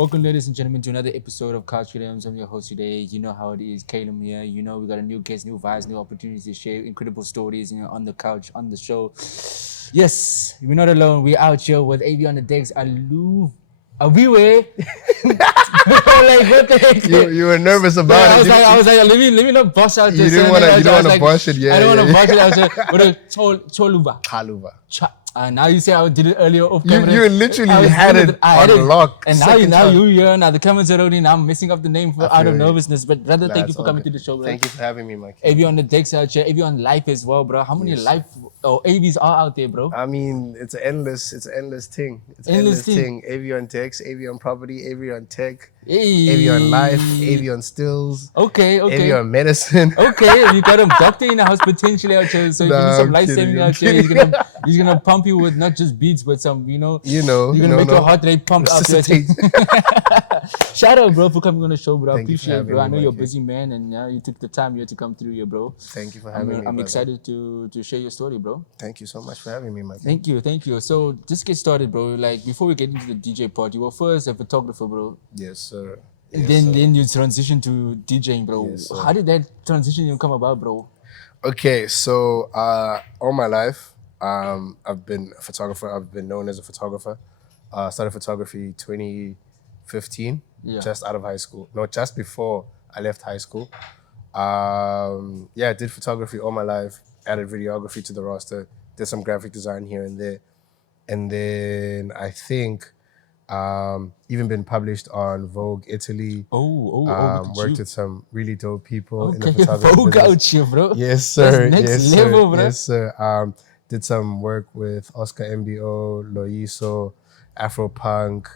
Welcome, ladies and gentlemen, to another episode of Couch Freedoms. I'm your host today. You know how it is, Caleb here. You know we got a new guest, new vibes, new opportunities to share incredible stories, on the couch, on the show. Yes, we're not alone. We're out here with AV on the decks. Aviwe. Like what the heck? You were nervous about I it. was like, let me not boss out. You didn't want to boss it. Yeah, I don't want to boss it. I was like, what a choluva. Kaluva. Now you say I did it earlier off You camera. literally had it on lock. And now you here. Now the comments are already. Now I'm messing up the name out of nervousness. But rather, thank you for coming to the show, bro. Thank you for having me, Mike. AV on the decks out here. AV on life as well, bro. How many life or AVs are out there, bro? I mean, it's an endless thing. It's an endless thing. AV on text, AV on property, AV on tech, AV on life, AV on stills. Okay. AV on medicine. Okay, you got a doctor in the house potentially out here, so you need some life saving out here. He's gonna pump you with not just beats, but some, you're gonna make your heart rate pump up. Shout out, bro, for coming on the show, bro. I appreciate it, bro. I know you're a busy man, and you took the time here to come through here, bro. Thank you for having me. I'm excited to share your story, bro. Thank you so much for having me, Mike. Thank you. So just get started, bro. Like before we get into the DJ part, you were first a photographer, bro. Yes, sir. Then you transitioned to DJing, bro. Yes, how did that transition even come about, bro? Okay, so all my life, I've been a photographer. I've been known as a photographer. Started photography 2015, just out of high school. No, just before I left high school. I did photography all my life. Added videography to the roster. Did some graphic design here and there. And then I think even been published on Vogue Italy. Worked with some really dope people in the photography Vogue business. out here, bro. Yes, sir. That's next level, bro. Yes, sir. Did some work with Oscar MBO, Loiso, Afro Punk.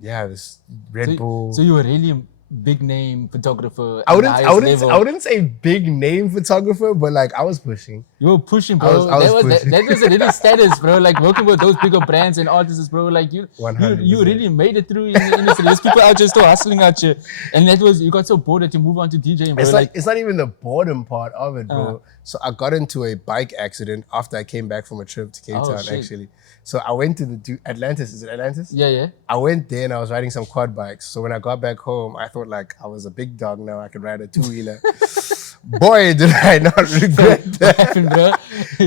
This Red Bull. So you were really a big name photographer. I wouldn't say big name photographer, but like I was pushing. You were pushing, bro. I was pushing. That was a really status, bro. Like working with those bigger brands and artists, bro. Like you really made it through in the industry. There's people out there still hustling out here, and you got so bored that you move on to DJing, bro. It's not even the boredom part of it, bro. So I got into a bike accident after I came back from a trip to Cape Town, actually. So I went to Atlantis. Is it Atlantis? Yeah. I went there and I was riding some quad bikes. So when I got back home, I thought like I was a big dog now. I could ride a two-wheeler. Boy, did I not regret that. What happened, bro?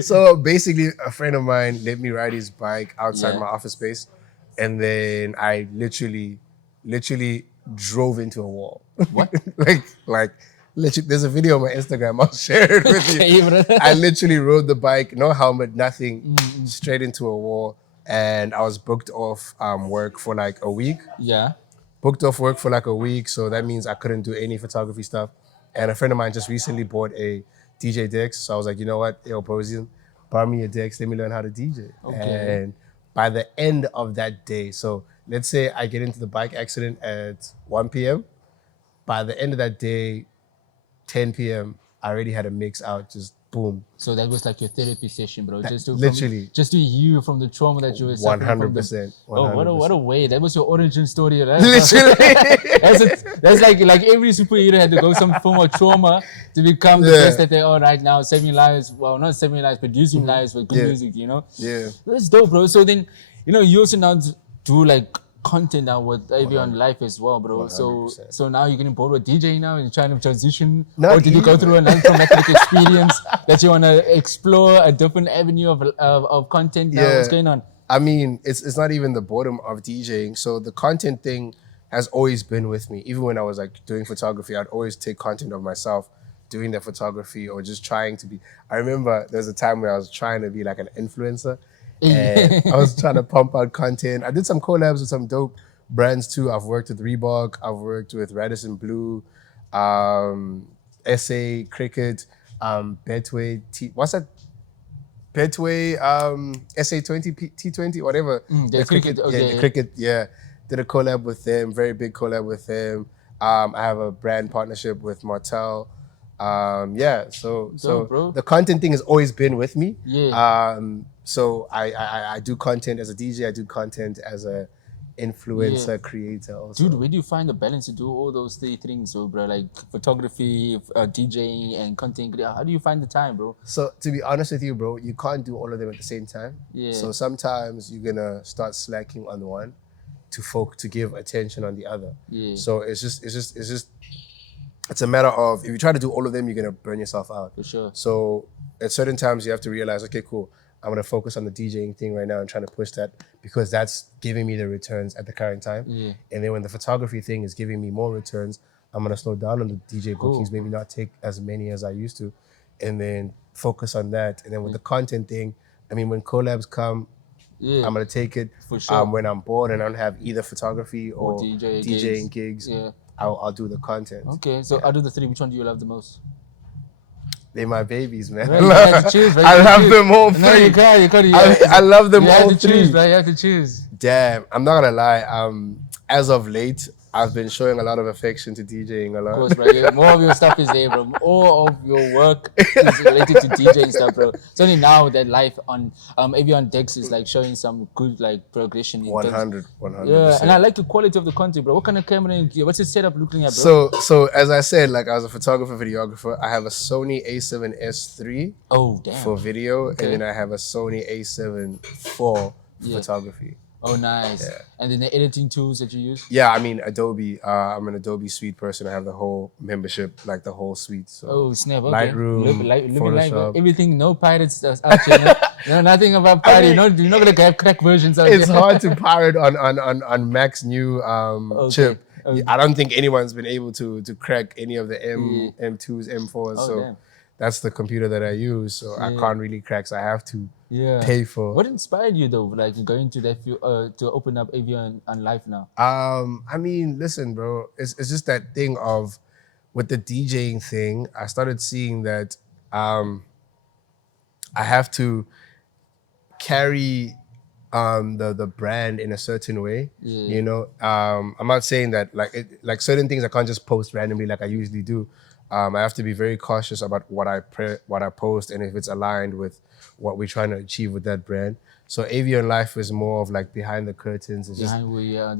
So basically, a friend of mine let me ride his bike outside my office space. And then I literally drove into a wall. What? like literally, there's a video on my Instagram. I'll share it with you. I literally rode the bike, no helmet, nothing, straight into a wall. And I was booked off work for like a week. Yeah. Booked off work for like a week. So that means I couldn't do any photography stuff. And a friend of mine just recently bought a DJ Dex. So I was like, you know what? Yo, Posian, buy me a Dex. Let me learn how to DJ. Okay. And by the end of that day, so let's say I get into the bike accident at 1 p.m. By the end of that day, 10 p.m., I already had a mix out, just boom. So that was like your therapy session, bro. Just to heal from the trauma that you were suffering 100%. Oh, what a way. That was your origin story. Right? Literally. that's like every superhero had to go some form of trauma to become the best that they are right now, saving lives. Well, not saving lives, producing lives with good music, Yeah. That's dope, bro. So then, you also now do like content now with AV on life as well, bro. 100%. So now you're getting bored with DJing now and you're trying to transition, or did you go through another traumatic experience that you want to explore a different avenue of content now? What's going on? I mean, it's not even the boredom of DJing. So the content thing has always been with me. Even when I was like doing photography, I'd always take content of myself doing the photography or just trying to be. I remember there was a time where I was trying to be like an influencer. And I was trying to pump out content. I did some collabs with some dope brands too. I've worked with Reebok. I've worked with Radisson Blue, SA Cricket, Betway. What's that? Betway, SA20, T20, whatever. The cricket. Okay. The cricket. Yeah, did a collab with them. Very big collab with them. I have a brand partnership with Martel. So bro. the content thing has always been with me. Yeah. So I do content as a DJ, I do content as a influencer, creator also. Dude, where do you find the balance to do all those three things, bro? Like photography, DJing, and content. How do you find the time, bro? So to be honest with you, bro, you can't do all of them at the same time. Yeah. So sometimes you're gonna start slacking on one, to give attention on the other. Yeah. So it's a matter of, if you try to do all of them, you're gonna burn yourself out. For sure. So at certain times you have to realize, okay, cool, I'm gonna focus on the DJing thing right now and trying to push that because that's giving me the returns at the current time. Yeah. And then when the photography thing is giving me more returns, I'm gonna slow down on the DJ bookings, maybe not take as many as I used to, and then focus on that. And then with the content thing, I mean, when collabs come, I'm gonna take it. For sure. When I'm bored and I don't have either photography or DJing gigs, yeah, I'll do the content. Okay, so out of the three, which one do you love the most? They're my babies, man. Right, you have to choose, right? I love them all three. No, you can't. I love them all three. You have to three. choose, right? You have to choose. Damn, I'm not gonna lie. As of late, I've been showing a lot of affection to DJing a lot. Of course, bro. Yeah, more of your stuff is there, bro. All of your work is related to DJing stuff, bro. It's only now that life on Avion Dex is like showing some good like progression. 100. Yeah, and I like the quality of the content, bro. What kind of camera? What's your setup looking at, bro? So as I said, like I was a photographer, videographer. I have a Sony A7S III for video, and then I have a Sony A7 IV for photography. Oh, nice. Yeah. And then the editing tools that you use? Yeah, I mean, Adobe. I'm an Adobe suite person. I have the whole membership, like the whole suite. So oh, snap. Okay. Lightroom, Photoshop. Everything, no pirates out here. No, nothing about pirating. You're not going to have crack versions out It's here. hard to pirate on Mac's new chip. Okay. I don't think anyone's been able to crack any of the M2s, M4s. So damn. That's the computer that I use. So I can't really crack. So I have to pay for. What inspired you though, like going to that to open up Avion on Live now? I mean, listen, bro. It's just that thing of with the DJing thing. I started seeing that I have to carry the brand in a certain way. You know, I'm not saying that like certain things I can't just post randomly like I usually do. I have to be very cautious about what I post and if it's aligned with what we're trying to achieve with that brand. So Avion Life is more of like behind the curtains. It's just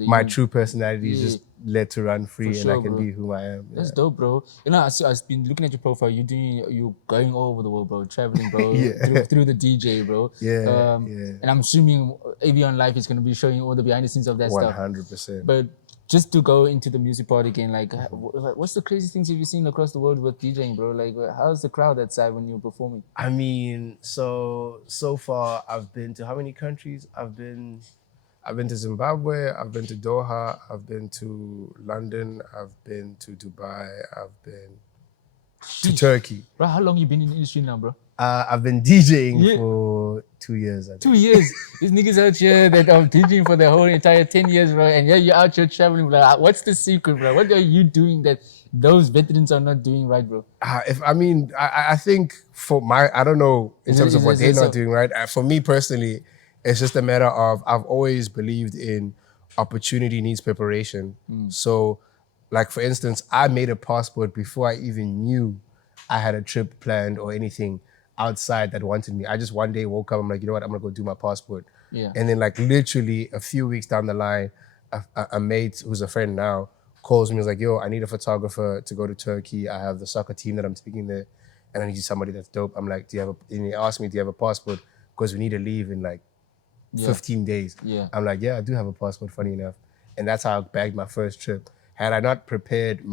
my true personality is just let to run free and I can be who I am. That's dope, bro. You know, I've been looking at your profile. You're going all over the world, bro. Traveling, bro. through the DJ, bro. And I'm assuming Avion Life is going to be showing all the behind the scenes of that stuff. 100%. But just to go into the music part again, like, what's the crazy things have you seen across the world with DJing, bro? Like, how's the crowd that side when you're performing? I mean, so far I've been to how many countries? I've been to Zimbabwe, I've been to Doha, I've been to London, I've been to Dubai, I've been to Turkey. Bro, how long you been in the industry now, bro? I've been DJing for 2 years. I think. 2 years? These niggas out here that are DJing for the whole entire 10 years, bro, and you're out here traveling, bro. What's the secret, bro? What are you doing that those veterans are not doing right, bro? I think I don't know in terms of what they're not doing right. For me personally, it's just a matter of I've always believed in opportunity needs preparation. So, like for instance, I made a passport before I even knew I had a trip planned or anything outside that wanted me. I just one day woke up, I'm like, you know what, I'm gonna go do my passport. And then like literally a few weeks down the line, a mate who's a friend now calls me, was like, yo, I need a photographer to go to Turkey. I have the soccer team that I'm taking there and I need somebody that's dope. I'm like, and he asked me, do you have a passport? Because we need to leave in like 15 days. I'm like, yeah, I do have a passport, funny enough. And that's how I bagged my first trip. Had I not prepared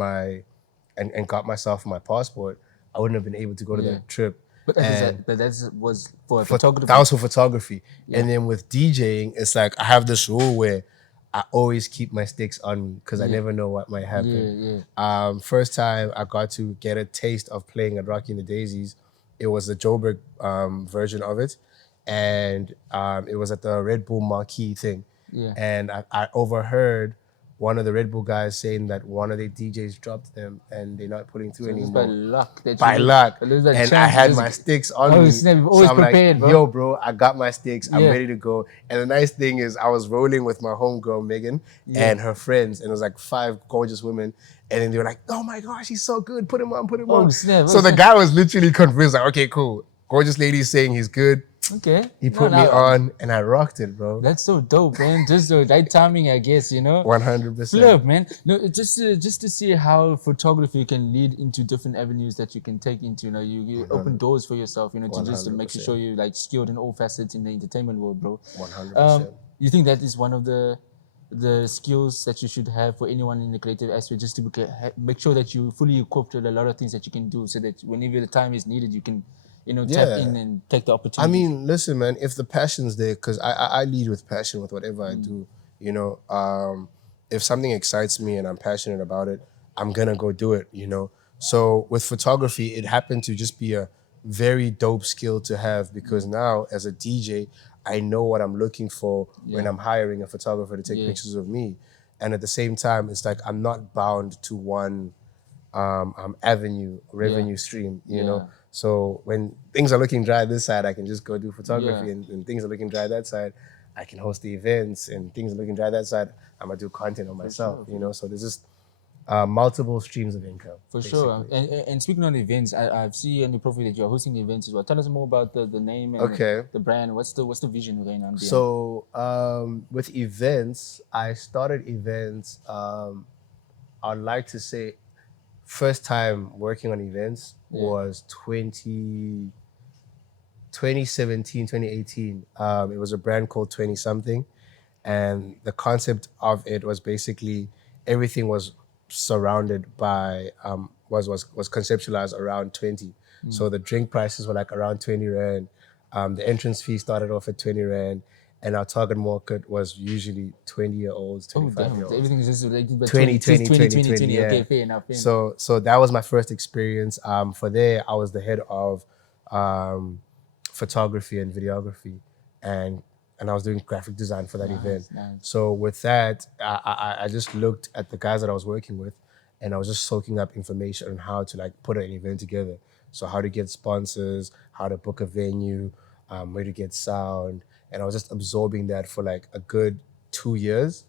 and got myself my passport, I wouldn't have been able to go to that trip. But that was for photography. That was for photography. And then with DJing, it's like I have this rule where I always keep my sticks on me because I never know what might happen. First time I got to get a taste of playing at Rocky and the Daisies, it was the Joburg version of it. And it was at the Red Bull Marquee thing. And I overheard one of the Red Bull guys saying that one of their DJs dropped them and they're not putting through anymore. By luck. By luck. And I had my sticks on me. Snap, always so I'm prepared, like, bro. yo, bro, I got my sticks. I'm ready to go. And the nice thing is I was rolling with my homegirl, Megan, and her friends. And it was like 5 gorgeous women. And then they were like, oh my gosh, he's so good. Put him on, put him on. Snap. So the guy was literally convinced, like, okay, cool. Gorgeous lady saying he's good. Okay. He put me on and I rocked it, bro. That's so dope, man. Just the right timing, I guess, you know? 100%. Flip, man. No, just to see how photography can lead into different avenues that you can take into, you know, you open doors for yourself, you know, to just to make sure you like skilled in all facets in the entertainment world, bro. 100%. You think that is one of the the skills that you should have for anyone in the creative aspect, just to make sure that you fully equipped with a lot of things that you can do, so that whenever the time is needed, you can, tap in and take the I opportunity. mean, listen, man, if the passion's there, because I lead with passion with whatever I do, you know. If something excites me and I'm passionate about it, I'm gonna go do it, you know. So with photography, it happened to just be a very dope skill to have, because now as a DJ, I know what I'm looking for when I'm hiring a photographer to take pictures of me. And at the same time, it's like I'm not bound to one revenue stream, you know. So when things are looking dry this side, I can just go do photography, and when things are looking dry that side, I can host the events, and things are looking dry that side, I'm gonna do content on myself, you know. So there's just multiple streams of income. For sure. And speaking on events, I've seen on your profile that you're hosting events as well. Tell us more about the name and the brand. What's the vision going on behind? So with events, I started events. I'd like to say first time working on events was 2017, 2018. It was a brand called 20 something. And the concept of it was basically everything was surrounded by, was conceptualized around 20. So the drink prices were like around 20 Rand. The entrance fee started off at 20 Rand. And our target market was usually 20-year-olds, 25-year-olds. So everything is just related by 20. Yeah. Okay, fair enough. So that was my first experience. For there, I was the head of photography and videography, and I was doing graphic design for that event. Nice. So with that, I just looked at the guys that I was working with, and I was just soaking up information on how to like put an event together. So how to get sponsors, how to book a venue, where to get sound. And I was just absorbing that for like a good 2 years.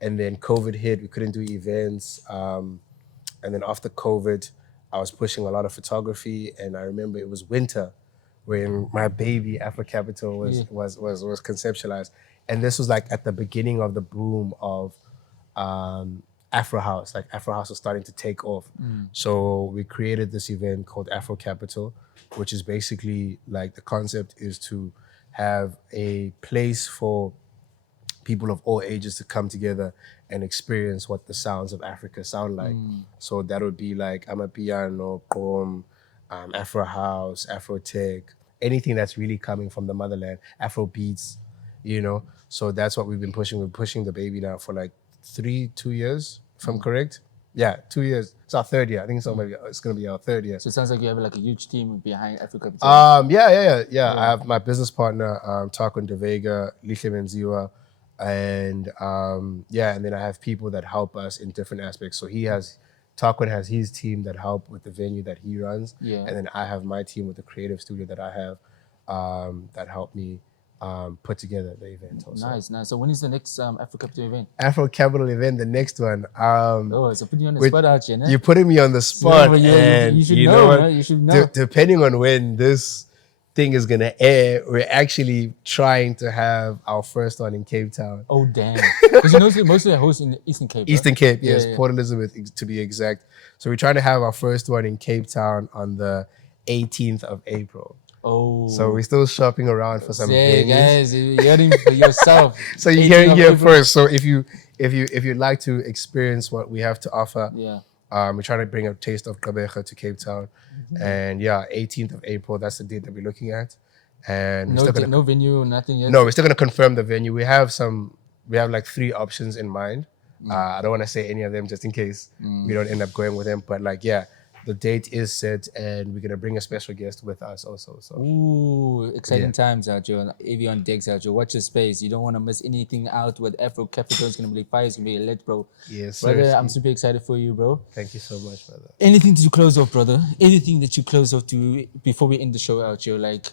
And then COVID hit, we couldn't do events. And then after COVID, I was pushing a lot of photography. And I remember it was winter when my baby Afro Capital was conceptualized. And this was like at the beginning of the boom of Afro House. Like Afro House was starting to take off. So we created this event called Afro Capital, which is basically like the concept is to have a place for people of all ages to come together and experience what the sounds of Africa sound like. So that would be like Amapiano, Pom, Afro House, Afro Tech, anything that's really coming from the motherland, Afro beats, you know. So that's what we've been pushing. We're pushing the baby now for like 2 years, if I'm correct. Yeah, 2 years. It's our third year. I think it's going to be our third year. So it sounds like you have like a huge team behind Africa. Yeah. I have my business partner, Takun De Vega, Lihle Menziwa, and and then I have people that help us in different aspects. So Takun has his team that help with the venue that he runs, and then I have my team with the creative studio that I have that help me put together the event also. Nice. So when is the next Afro Capital event? Afro Capital event, the next one. So putting you on the spot out here, You're putting me on the spot, and you should you know, know what? No? You should know. Depending on when this thing is gonna air, we're actually trying to have our first one in Cape Town. Oh damn! Because most of the hosts in the Eastern Cape. Eastern Cape, yes, Port Elizabeth to be exact. So we're trying to have our first one in Cape Town on the 18th of April. Oh. So we're still shopping around for some venues. Guys, you're hearing for yourself. So you're hearing here first. So if you'd like to experience what we have to offer, we're trying to bring a taste of Gqeberha to Cape Town. And 18th of April, that's the date that we're looking at. And no venue, nothing yet. No, we're still gonna confirm the venue. We have like 3 options in mind. I don't want to say any of them just in case we don't end up going with them. But the date is set, and we're gonna bring a special guest with us also. So exciting times out here. Avion Decks out here. Watch your space. You don't want to miss anything out with Afro Capital. It's gonna be fire. It's gonna be lit, bro. Yes, brother. Sir. I'm super excited for you, bro. Thank you so much, brother. Anything to close off, brother? Anything that you close off to before we end the show out here, like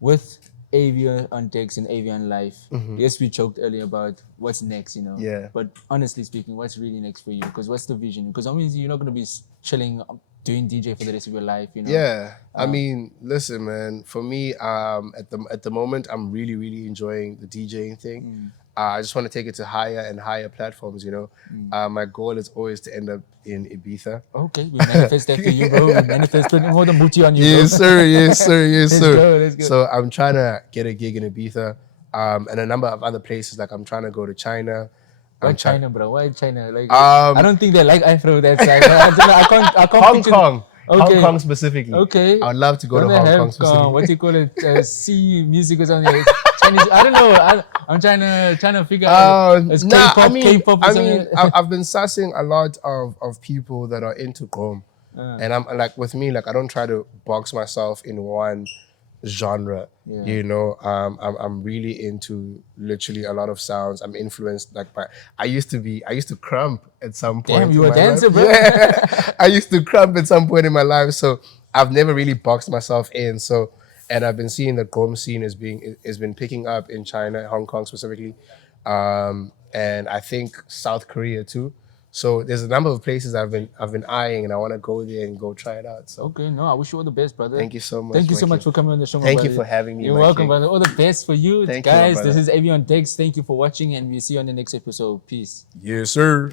with Avion on Decks and Avion Life. Yes, we joked earlier about what's next, you know. Yeah. But honestly speaking, what's really next for you? Because what's the vision? Because obviously you're not gonna be chilling, doing DJ for the rest of your life, you know. Yeah. I mean, listen, man. For me, at the moment, I'm really, really enjoying the DJing thing. I just want to take it to higher and higher platforms, you know. My goal is always to end up in Ibiza. Okay, we manifest that for you, bro. We manifest putting more than booty on you, bro. Yes, sir. Let's go. So I'm trying to get a gig in Ibiza, and a number of other places. Like I'm trying to go to China. Why China, bro? Why China? Like, Um, I don't think they like Afro that side. I can't Hong picture- Kong. Okay. Hong Kong specifically. Okay. I would love to go Don't to they Hong have, Kong specifically. what do you call it? C music or something. Chinese. I don't know. I'm trying to figure out. It's Nah, K-pop, K-pop or I something. mean, I've been sussing a lot of people that are into Chrome. And I'm like, with me, like, I don't try to box myself in one genre. Yeah. You know, I'm really into literally a lot of sounds. I'm influenced like by. I used to crump at some point. Damn, you in were a my dancer, life. bro. Yeah, I used to crump at some point in my life. So I've never really boxed myself in. So, and I've been seeing the Chrome scene has been picking up in China, Hong Kong specifically, and I think South Korea too. So there's a number of places I've been eyeing, and I want to go there and go try it out. So Okay, no, I wish you all the best, brother. thank you so much. Thank you so Mikey. much for coming on the show, my Thank you brother. for having me, You're my welcome, king. brother. All the best for you, Thank you, my guys. This brother. is Avion Dex. Thank you for watching, and we'll see you on the next episode. Peace. Yes, sir.